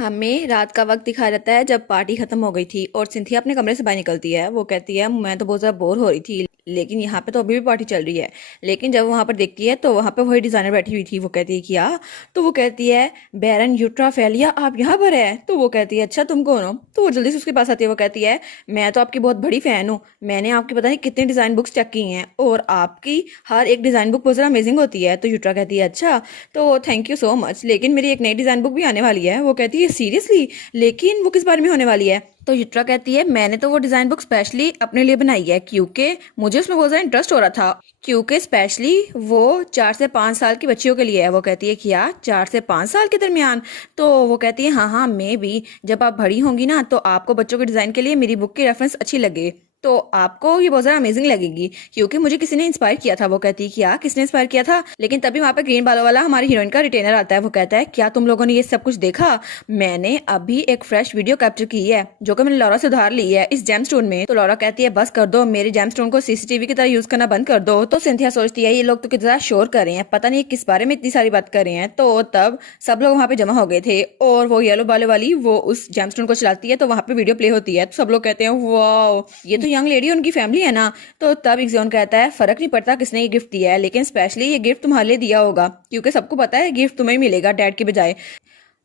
हमें रात का वक्त दिखाया जाता है जब पार्टी खत्म हो गई थी और सिंथिया अपने कमरे से बाहर निकलती है। वो कहती है मैं तो बहुत ज़्यादा बोर हो रही थी, लेकिन यहाँ पे तो अभी भी पार्टी चल रही है। लेकिन जब वहाँ पर देखती है तो वहाँ पे वही डिजाइनर बैठी हुई थी। वो कहती है क्या? तो वो कहती है बैरन यूट्राफेलिया आप यहाँ पर है? तो वो कहती है अच्छा तुम कौन हो? तो वो जल्दी से उसके पास आती है। वो कहती है मैं तो आपकी बहुत बड़ी फैन हूँ, मैंने आपकी पता नहीं कितनी डिजाइन बुक्स चेक की हैं और आपकी हर एक डिजाइन बुक बहुत ज़्यादा अमेजिंग होती है। तो यूट्रा कहती है अच्छा तो थैंक यू सो मच, लेकिन मेरी एक नई डिजाइन बुक भी आने वाली है। वो कहती है सीरियसली? लेकिन वो किस बारे में होने वाली है? तो युत्रा कहती है मैंने तो वो डिजाइन बुक स्पेशली अपने लिए बनाई है क्योंकि मुझे उसमें बहुत ज्यादा इंटरेस्ट हो रहा था, क्योंकि स्पेशली वो 4 से 5 साल की बच्चियों के लिए है। वो कहती है क्या 4 से 5 साल के दरमियान? तो वो कहती है हाँ हाँ मैं भी, जब आप बड़ी होंगी ना तो आपको बच्चों के डिजाइन के लिए मेरी बुक की रेफरेंस अच्छी लगे तो आपको ये बहुत ज्यादा अमेजिंग लगेगी, क्योंकि मुझे किसी ने इंस्पायर किया था। वो कहती है क्या किसने इंस्पायर किया था? लेकिन तभी वहां पे ग्रीन बालों वाला हमारी हीरोइन का रिटेनर आता है। वो कहता है क्या तुम लोगों ने ये सब कुछ देखा? मैंने अभी एक फ्रेश वीडियो कैप्चर की है जो कि मैंने लॉरा से उधार ली है इस जेमस्टोन में। तो लॉरा कहती है बस कर दो, मेरे जेमस्टोन को सीसीटीवी की तरह यूज करना बंद कर दो। तो सिंथिया सोचती है ये लोग तो कितना शोर कर रहे हैं, पता नहीं किस बारे में इतनी सारी बात कर रहे हैं। तो तब सब लोग वहां पे जमा हो गए थे और वो येलो बालों वाली वो उस जेमस्टोन को चलाती है तो वहां पे वीडियो प्ले होती है। तो सब लोग कहते हैं वाह ये तो यंग लेडी उनकी फैमिली है ना। तो तब इक्जियोन कहता है फर्क नहीं पड़ता किसने ये गिफ्ट दिया है, लेकिन स्पेशली ये गिफ्ट तुम्हारे लिए दिया होगा क्योंकि सबको पता है गिफ्ट तुम्हें ही मिलेगा डैड के बजाय।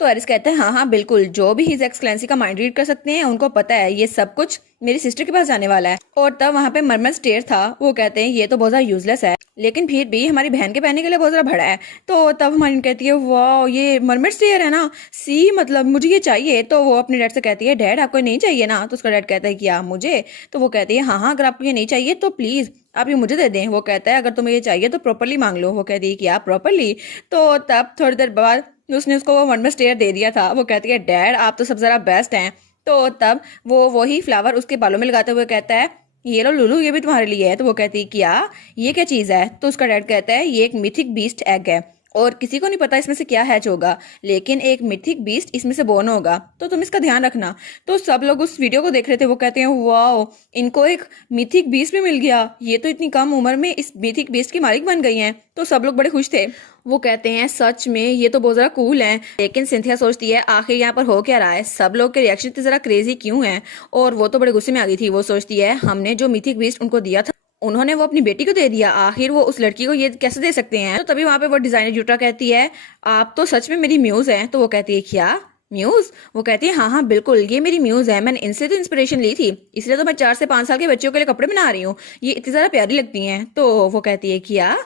तो एरिस कहते हैं हाँ हाँ बिल्कुल, जो भी हिज एक्सलेंसी का माइंड रीड कर सकते हैं उनको पता है ये सब कुछ मेरी सिस्टर के पास जाने वाला है। और तब वहां पे मरमर स्टेयर था। वो कहते हैं ये तो बहुत ज्यादा यूजलेस है लेकिन फिर भी हमारी बहन के पहनने के लिए बहुत ज्यादा बड़ा है। तो तब हमारी कहती है वाह ये मरमर स्टेयर है ना, सी मतलब मुझे ये चाहिए। तो वो अपने डैड से कहती है डैड आपको नहीं चाहिए ना? तो उसका डैड कहता है क्या मुझे? तो वो कहती है हाँ हाँ अगर आपको ये नहीं चाहिए तो प्लीज आप ये मुझे दे दें। वो कहता है अगर तुम्हें ये चाहिए तो प्रॉपरली मांग लो। वो कहती है क्या प्रॉपरली? तो तब थोड़ी देर बाद उसने उसको वो वन में स्टेयर दे दिया था। वो कहती है डैड आप तो सबसे ज्यादा बेस्ट हैं। तो तब वो वही फ्लावर उसके बालों में लगाते हुए कहता है ये लो लुलू ये भी तुम्हारे लिए है। तो वो कहती है क्या ये क्या चीज है? तो उसका डैड कहता है ये एक मिथिक बीस्ट एग है और किसी को नहीं पता इसमें से क्या हैच होगा, लेकिन एक मिथिक बीस्ट इसमें से बोर्न होगा तो तुम इसका ध्यान रखना। तो सब लोग उस वीडियो को देख रहे थे। वो कहते हैं वाओ इनको एक मिथिक बीस्ट भी मिल गया, ये तो इतनी कम उम्र में इस मिथिक बीस्ट की मालिक बन गई हैं। तो सब लोग बड़े खुश थे। वो कहते हैं सच में ये तो बहुत ज्यादा कूल है। लेकिन सिंथिया सोचती है आखिर यहाँ पर हो क्या रहा है, सब लोग के रिएक्शन इतने जरा क्रेजी क्यों हैं? और वो तो बड़े गुस्से में आ गई थी। वो सोचती है हमने जो मिथिक बीस्ट उनको दिया था उन्होंने वो अपनी बेटी को दे दिया, आखिर वो उस लड़की को ये कैसे दे सकते हैं? तो तभी वहां पे वो डिजाइनर जूटा कहती है आप तो सच में मेरी म्यूज हैं। तो वो कहती है क्या म्यूज? वो कहती है हाँ हाँ बिल्कुल ये मेरी म्यूज है, मैंने इनसे तो इंस्पिरेशन ली थी, इसलिए तो मैं 4 से 5 साल के बच्चों के लिए कपड़े बना रही हूँ, ये इतनी ज्यादा प्यारी लगती हैं। तो वो कहती है क्या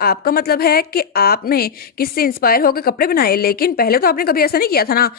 आपका मतलब है कि आपने किससे इंस्पायर होकर कपड़े बनाए? लेकिन पहले तो आपने कभी ऐसा नहीं किया था ना,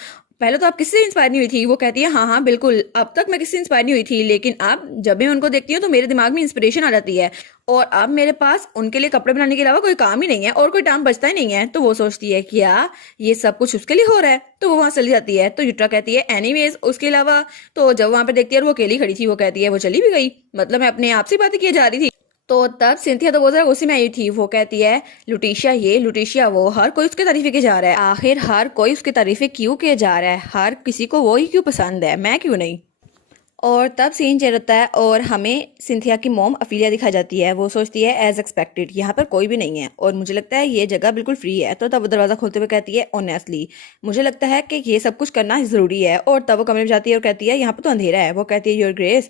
पहले तो आप किससे इंस्पायर नहीं हुई थी? वो कहती है हाँ हाँ बिल्कुल अब तक मैं किससे इंस्पायर नहीं हुई थी, लेकिन अब जब भी मैं उनको देखती हूँ तो मेरे दिमाग में इंस्पिरेशन आ जाती है और अब मेरे पास उनके लिए कपड़े बनाने के अलावा कोई काम ही नहीं है और कोई टाइम बचता ही नहीं है। तो वो सोचती है क्या ये सब कुछ उसके लिए हो रहा है? तो वो वहां चली जाती है। तो युट्रा कहती है एनीवेज उसके अलावा। तो जब वहां पे देखती है वो अकेली खड़ी थी। वो कहती है वो चली भी गई, मतलब मैं अपने आप से बातें किए जा रही थी। तो तब सिंथिया तो बहुत ज्यादा गुस्से में आई थी। वो कहती है लुटिशिया ये लुटिशिया वो, हर कोई उसके तारीफे किए जा रहा है, आखिर हर कोई उसके तारीफे क्यों किए जा रहा है? हर किसी को वो ही क्यों पसंद है, मैं क्यों नहीं? और तब सीन चल रहता है और हमें सिंथिया की मोम अफीलिया दिखाई जाती है। वो सोचती है एज एक्सपेक्टेड यहाँ पर कोई भी नहीं है और मुझे लगता है ये जगह बिल्कुल फ्री है। तो तब वो दरवाजा खोलते हुए कहती है ऑनेस्टली मुझे लगता है कि ये सब कुछ करना जरूरी है। और तब वो कमरे में जाती है और कहती है यहाँ पर तो अंधेरा है। वो कहती है योर ग्रेस।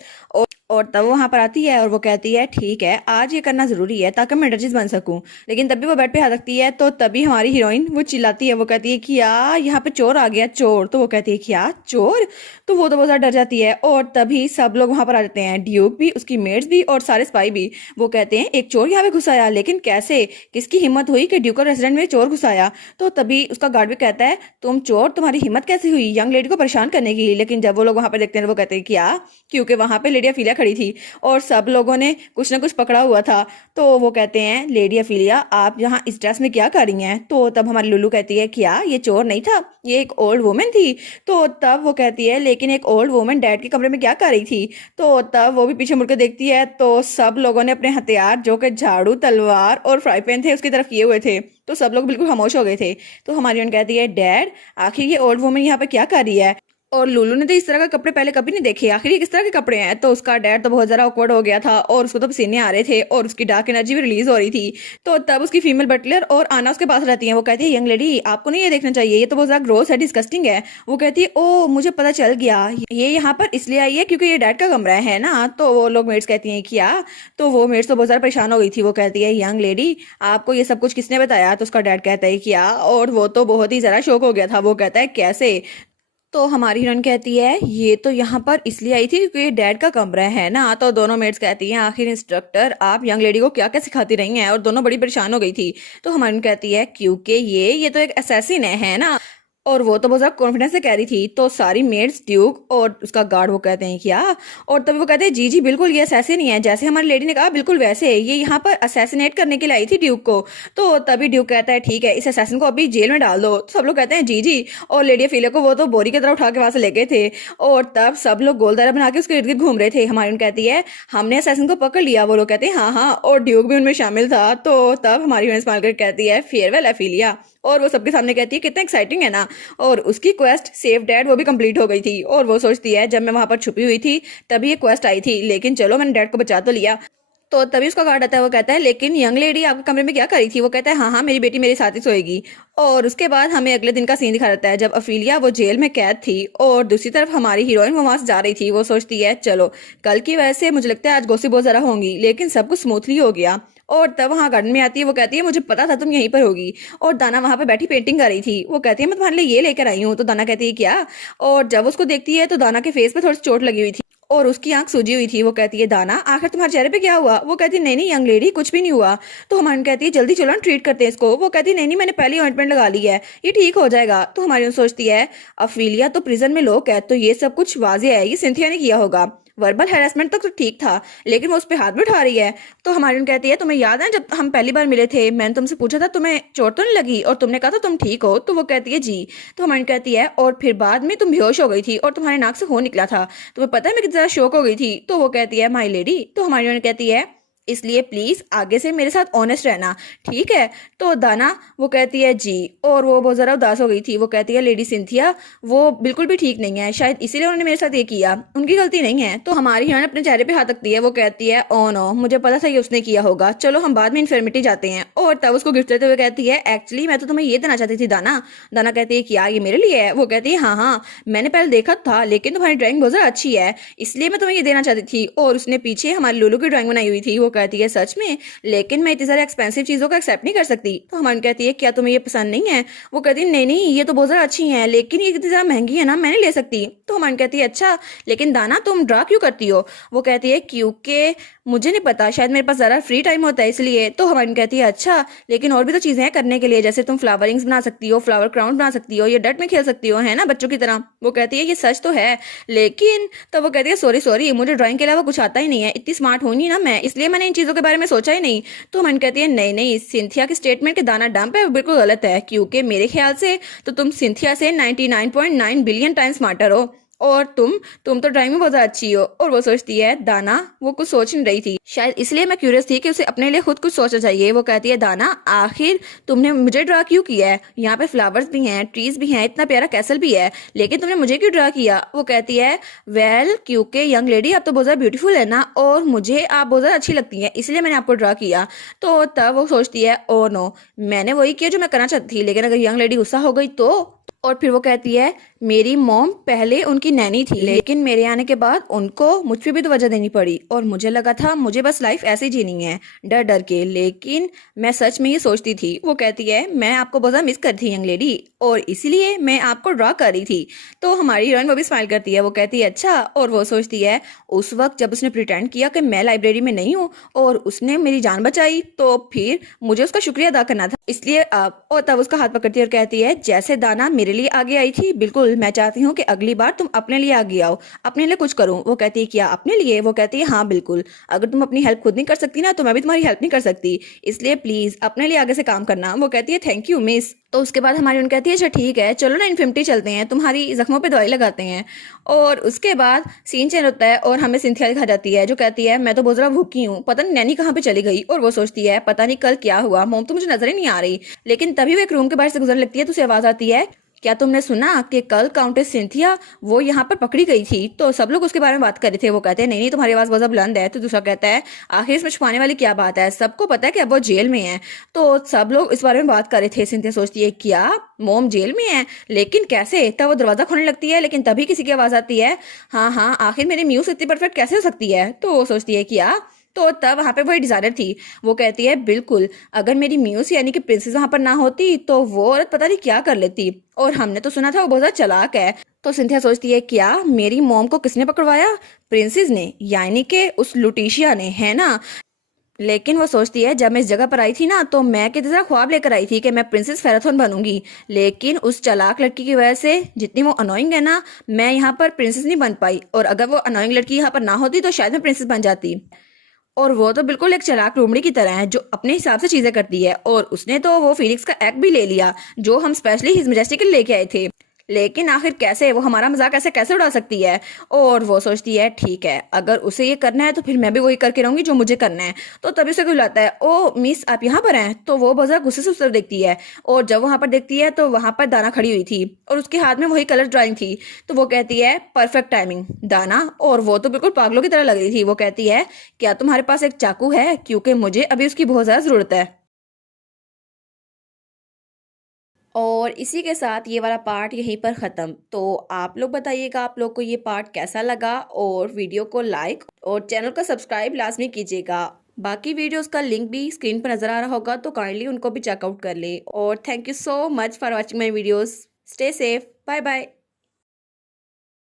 और तब वो वहां पर आती है और वो कहती है ठीक है आज ये करना जरूरी है ताकि मैं एनर्जीज बन सकूं। लेकिन तभी वो बेड पे आ सकती है। तो तभी हमारी हीरोइन वो चिल्लाती है। वो कहती है कि यार यहाँ पे चोर आ गया चोर। तो वो कहती है क्या चोर? तो वो तो बहुत ज्यादा डर जाती है और तभी सब लोग वहां पर आ जाते हैं, ड्यूक भी उसकी मेड्स भी और सारे स्पाई भी। वो कहते हैं एक चोर यहाँ पे घुस आया, लेकिन कैसे, किसकी हिम्मत हुई कि ड्यूक रेसिडेंट में चोर घुस आया? तो तभी उसका गार्ड भी कहता है तुम चोर, तुम्हारी हिम्मत कैसे हुई यंग लेडी को परेशान करने की? लेकिन जब वो लोग वहां पर देखते हैं वो कहते हैं क्या, क्योंकि वहां पे लेडी अफीलिया खड़ी थी और सब लोगों ने कुछ ना कुछ पकड़ा हुआ था। तो वो कहते हैं लेडी अफीलिया आप यहाँ इस ड्रेस में क्या कर रही हैं? तो तब हमारी लुलू कहती है क्या ये चोर नहीं था, ये एक ओल्ड वुमेन थी। तो तब वो कहती है लेकिन एक ओल्ड वुमेन डैड के कमरे में क्या कर रही थी? तो तब वो भी पीछे मुड़कर देखती है तो सब लोगों ने अपने हथियार जो कि झाड़ू तलवार और फ्राई पैन थे उसकी तरफ किए हुए थे। तो सब लोग बिल्कुल खामोश हो गए थे। तो हमारी कहती है डैड आखिर ये ओल्ड वुमेन यहाँ पे क्या कर रही है? और लुलू ने तो इस तरह के कपड़े पहले कभी नहीं देखे, आखिर ये किस तरह के कपड़े हैं। तो उसका डैड तो बहुत ज़्यादा ऑकवर्ड हो गया था और उसको तो पसीने आ रहे थे और उसकी डार्क एनर्जी भी रिलीज हो रही थी। तो तब उसकी फीमेल बटलर और आना उसके पास रहती है। वो कहती है यंग लेडी आपको नहीं ये देखना चाहिए, ये तो बहुत ज़्यादा ग्रोस है, डिस्गस्टिंग है। वो कहती है ओ मुझे पता चल गया, ये यहाँ पर इसलिए आई है क्योंकि ये डैड का कमरा है ना। तो वो लोग मेड्स कहती हैं क्या। तो वो मेड्स तो बहुत ज़्यादा परेशान हो गई थी। वो कहती है यंग लेडी आपको ये सब कुछ किसने बताया। तो उसका डैड कहता है क्या, और वो तो बहुत ही ज़्यादा शौक हो गया था। वो कहता है कैसे। तो हमारी हीरोइन कहती है ये तो यहाँ पर इसलिए आई थी क्योंकि ये डैड का कमरा है ना। तो दोनों मेड्स कहती हैं आखिर इंस्ट्रक्टर आप यंग लेडी को क्या क्या सिखाती रही हैं, और दोनों बड़ी परेशान हो गई थी। तो हमारी हीरोइन कहती है क्योंकि ये तो एक असैसिन है ना। और वो तो बहुत ज्यादा कॉन्फिडेंस से कह रही थी। तो सारी मेड्स ड्यूक और उसका गार्ड वो कहते हैं क्या, और तभी वो कहते हैं जी जी बिल्कुल ये असैसिन ही है, जैसे हमारी लेडी ने कहा बिल्कुल वैसे ये यहाँ पर असैसिनेट करने के लिए आई थी ड्यूक को। तो तभी ड्यूक कहता है ठीक है इस असैसिन को अभी जेल में डाल दो। तो सब लोग कहते हैं जी जी। और लेडी ऑफ को वो तो बोरी की तरह उठा के वहां से ले गए थे। और तब सब लोग गोलदारा बना के उसके इर्द गिर्द घूम रहे थे। हमारी उन कहती है हमने असैसिन को पकड़ लिया। वो लोग कहते हैं हाँ हाँ, और ड्यूक भी उनमें शामिल था। तो तब हमारी स्माइल कर कहती है फेयरवेल एफिलिया, और वो सबके सामने कहती है कितना एक्साइटिंग है ना। और उसकी क्वेस्ट सेव डैड वो भी कंप्लीट हो गई थी। और वो सोचती है जब मैं वहां पर छुपी हुई थी तभी ये क्वेस्ट आई थी, लेकिन चलो मैंने डैड को बचा तो लिया। तो तभी उसका गार्ड आता है। वो कहता है लेकिन यंग लेडी आपके कमरे में क्या करी थी। वो कहता है हाँ हाँ मेरी बेटी मेरे साथ ही सोएगी। और उसके बाद हमें अगले दिन का सीन दिखा देता है जब अफीलिया वो जेल में कैद थी और दूसरी तरफ हमारी हीरोइन वो वहां से जा रही थी। वो सोचती है चलो कल की वजह से मुझे लगता है आज गोसी बहुत ज्यादा होंगी, लेकिन सब कुछ स्मूथली हो गया। और तब वहां गार्डन में आती है। वो कहती है मुझे पता था तुम यहीं पर होगी। और दाना वहां पर बैठी पेंटिंग कर रही थी। वो कहती है मैं तुम्हारे लिए ये लेकर आई हूँ। तो दाना कहती है क्या। और जब उसको देखती है तो दाना के फेस पे थोड़ी सी चोट लगी हुई थी और उसकी आंख सूजी हुई थी। वो कहती है दाना आखिर तुम्हारे चेहरे पे क्या हुआ। वो कहती है नहीं नहीं यंग लेडी कुछ भी नहीं हुआ। तो हमारी कहती है जल्दी चलो ट्रीट करते हैं इसको। वो कहती है नहीं नहीं मैंने पहले ऑइंटमेंट लगा ली है, ये ठीक हो जाएगा। तो हमारी सोचती है अफीलिया तो प्रिजन में लोग है तो ये सब कुछ वाजिया है, ये सिंथिया ने किया होगा। वर्बल हैरेसमेंट तक तो ठीक था, लेकिन वो उस पर हाथ भी उठा रही है। तो हमारी कहती है तुम्हें याद है जब हम पहली बार मिले थे मैंने तुमसे पूछा था तुम्हें चोट तो नहीं लगी और तुमने कहा था तुम ठीक हो। तो वो कहती है जी। तो हमारी कहती है और फिर बाद में तुम बेहोश हो गई थी और तुम्हारे नाक से खून निकला था, तुम्हें पता है मैं कितनी ज्यादा शौक हो गई थी। तो वो कहती है माई लेडी। तो हमारी कहती है इसलिए प्लीज आगे से मेरे साथ ऑनेस्ट रहना, ठीक है। तो दाना वो कहती है जी। और वो बहुत जरा उदास हो गई थी। वो कहती है लेडी सिंथिया वो बिल्कुल भी ठीक नहीं है, शायद इसीलिए उन्होंने मेरे साथ ये किया, उनकी गलती नहीं है। तो हमारी हीरोइन अपने चेहरे पे हाथ रखती है। वो कहती है ओ नो मुझे पता था ये उसने किया होगा, चलो हम बाद में इन्फर्मिटी जाते हैं। और तब उसको गिफ्ट देते हुए कहती है एक्चुअली मैं तो तुम्हें ये देना चाहती थी दाना। दाना कहती है क्या ये मेरे लिए है। वो कहती है हाँ हाँ मैंने पहले देखा था, लेकिन तुम्हारी ड्राइंग बहुत ज्यादा अच्छी है इसलिए मैं तुम्हें ये देना चाहती थी। और उसने पीछे हमारी लुलू की ड्राइंग बनाई हुई थी। वो कहती है सच में, लेकिन मैं इतनी सारी एक्सपेंसिव चीजों को एक्सेप्ट नहीं कर सकती। तो हमारी कहती है क्या तुम्हें ये पसंद नहीं है। वो कहती है नहीं नहीं ये तो बहुत ज्यादा अच्छी है, लेकिन ये इतनी ज्यादा महंगी है ना मैं नहीं ले सकती। तो हमारी कहती है अच्छा लेकिन दाना तुम ड्रा क्यों करती हो। वो कहती है क्योंकि मुझे नहीं पता, शायद मेरे पास ज़रा फ्री टाइम होता है इसलिए। तो हमारी कहती है अच्छा लेकिन और भी तो चीज़ें हैं करने के लिए, जैसे तुम फ्लावरिंग्स बना सकती हो, फ्लावर क्राउन बना सकती हो, ये डट में खेल सकती हो है ना बच्चों की तरह। वो कहती है ये सच तो है, लेकिन तो वो कहती है सॉरी सॉरी मुझे ड्राइंग के अलावा कुछ आता ही नहीं है, इतनी स्मार्ट हूँ नहीं ना मैं, इसलिए मैंने इन चीज़ों के बारे में सोचा ही नहीं। तो हमारी कहती है नहीं नहीं सिंथिया की स्टेटमेंट के दाना डंप है वो बिल्कुल गलत है, क्योंकि मेरे ख्याल से तो तुम सिंथिया से 99.9 बिलियन टाइम स्मार्टर हो, और तुम तो ड्राइंग में बहुत अच्छी हो। और वो सोचती है दाना वो कुछ सोच नहीं रही थी, शायद इसलिए मैं क्यूरियस थी कि उसे अपने लिए खुद कुछ सोचना चाहिए। वो कहती है दाना आखिर तुमने मुझे ड्रा क्यों किया है, यहाँ पे फ्लावर्स भी हैं, ट्रीज भी हैं, इतना प्यारा कैसल भी है, लेकिन तुमने मुझे क्यों ड्रा किया। वो कहती है वेल क्योंकि यंग लेडी आप तो बहुत ज्यादा ब्यूटीफुल है ना, और मुझे आप बहुत ज्यादा अच्छी लगती हैं इसलिए मैंने आपको ड्रा किया। तो तब वो सोचती है ओ नो मैंने वही किया जो मैं करना चाहती थी, लेकिन अगर यंग लेडी गुस्सा हो गई तो। और फिर वो कहती है मेरी मॉम पहले उनकी नैनी थी, लेकिन मेरे आने के बाद उनको मुझ पे भी तो वजह देनी पड़ी, और मुझे लगा था मुझे बस लाइफ ऐसे ही जीनी है डर डर के, लेकिन मैं सच में ये सोचती थी। वो कहती है मैं आपको बहुत ज़्यादा मिस करती थी यंग लेडी, और इसीलिए मैं आपको ड्रा कर रही थी। तो हमारी हीरोइन वो भी स्माइल करती है। वो कहती है अच्छा, और वो सोचती है उस वक्त जब उसने प्रिटेंड किया कि मैं लाइब्रेरी में नहीं हूँ और उसने मेरी जान बचाई, तो फिर मुझे उसका शुक्रिया अदा करना था, इसलिए अब। और तब उसका हाथ पकड़ती है और कहती है जैसे दाना मेरे लिए आगे आई थी, बिल्कुल मैं चाहती हूँ कि अगली बार तुम अपने लिए आगे आओ, अपने लिए कुछ करूँ। वो कहती है क्या अपने लिए। वो कहती है हाँ बिल्कुल, अगर तुम अपनी हेल्प खुद नहीं कर सकती ना तो मैं भी तुम्हारी हेल्प नहीं कर सकती, इसलिए प्लीज अपने लिए आगे से काम करना। वो कहती है थैंक यू मिस। तो उसके बाद हमारी उन कहती है अच्छा ठीक है चलो ना इन्फिनिटी चलते हैं, तुम्हारी जख्मों पे दवाई लगाते हैं। और उसके बाद सीन चेंज होता है और हमें सिंथिया दिखा जाती है जो कहती है मैं तो बहुत ज़्यादा भूखी हूँ, पता नहीं नैनी कहाँ पे चली गई। और वो सोचती है पता नहीं कल क्या हुआ, मोम तो मुझे नजर ही नहीं आ रही। लेकिन तभी वो एक रूम के बाहर से गुजरने लगती है तो उसे आवाज आती है क्या तुमने सुना कि कल काउंटेस सिंथिया वो यहाँ पर पकड़ी गई थी? तो सब लोग उसके बारे में बात कर रहे थे। वो कहते हैं नहीं नहीं, तुम्हारी आवाज़ बहुत ज़्यादा बुलंद है। तो दूसरा कहता है आखिर इसमें छुपाने वाली क्या बात है, सबको पता है कि अब वो जेल में है। तो सब लोग इस बारे में बात कर रहे थे। सिंथिया सोचती है क्या मोम जेल में है, लेकिन कैसे? तब वो दरवाज़ा खोलने लगती है, लेकिन तभी किसी की आवाज़ आती है, हाँ हाँ आखिर मेरी म्यूज़ इतनी परफेक्ट कैसे हो सकती है? तो वो सोचती है क्या? तो तब वहां पे वही डिजाइनर थी। वो कहती है बिल्कुल, अगर मेरी म्यूस यानी कि प्रिंसेस वहां पर ना होती तो वो औरत पता नहीं क्या कर लेती, और हमने तो सुना था वो बहुत ज्यादा चालाक है। तो सिंथिया सोचती है क्या मेरी मॉम को किसने पकड़वाया? प्रिंसेस ने, यानी कि उस लुटिशिया ने, है ना? लेकिन वो सोचती है जब मैं इस जगह पर आई थी ना तो मैं कितना ज़्यादा ख्वाब लेकर आई थी कि मैं प्रिंसेस फेराथन बनूंगी, लेकिन उस चालाक लड़की की वजह से, जितनी वो अनोइंग है ना, मैं यहाँ पर प्रिंसेस नहीं बन पाई। और अगर वो अनोइंग लड़की यहाँ पर ना होती तो शायद मैं प्रिंसेस बन जाती। और वो तो बिल्कुल एक चालाक लोमड़ी की तरह है जो अपने हिसाब से चीजें करती है, और उसने तो वो फिनिक्स का एग भी ले लिया जो हम स्पेशली हिज मैजेस्टी के लिए लेके आए थे। लेकिन आखिर कैसे वो हमारा मजाक ऐसे कैसे उड़ा सकती है? और वो सोचती है ठीक है, अगर उसे ये करना है तो फिर मैं भी वही करके रहूंगी जो मुझे करना है। तो तभी उसे बुलाता है, ओ मिस आप यहाँ पर हैं? तो वो बहुत ज्यादा गुस्से से उस तरफ देखती है, और जब वहां पर देखती है तो वहां पर दाना खड़ी हुई थी और उसके हाथ में वही कलर ड्राइंग थी। तो वो कहती है परफेक्ट टाइमिंग दाना। और वो तो बिल्कुल पागलों की तरह लग रही थी। वो कहती है क्या तुम्हारे पास एक चाकू है, क्योंकि मुझे अभी उसकी बहुत ज्यादा जरूरत है। और इसी के साथ ये वाला पार्ट यहीं पर ख़त्म। तो आप लोग बताइएगा आप लोग को ये पार्ट कैसा लगा, और वीडियो को लाइक और चैनल को सब्सक्राइब लाजमी कीजिएगा। बाकी वीडियोस का लिंक भी स्क्रीन पर नज़र आ रहा होगा, तो काइंडली उनको भी चेकआउट कर ले। और thank you so much for watching my videos. Stay safe, bye bye.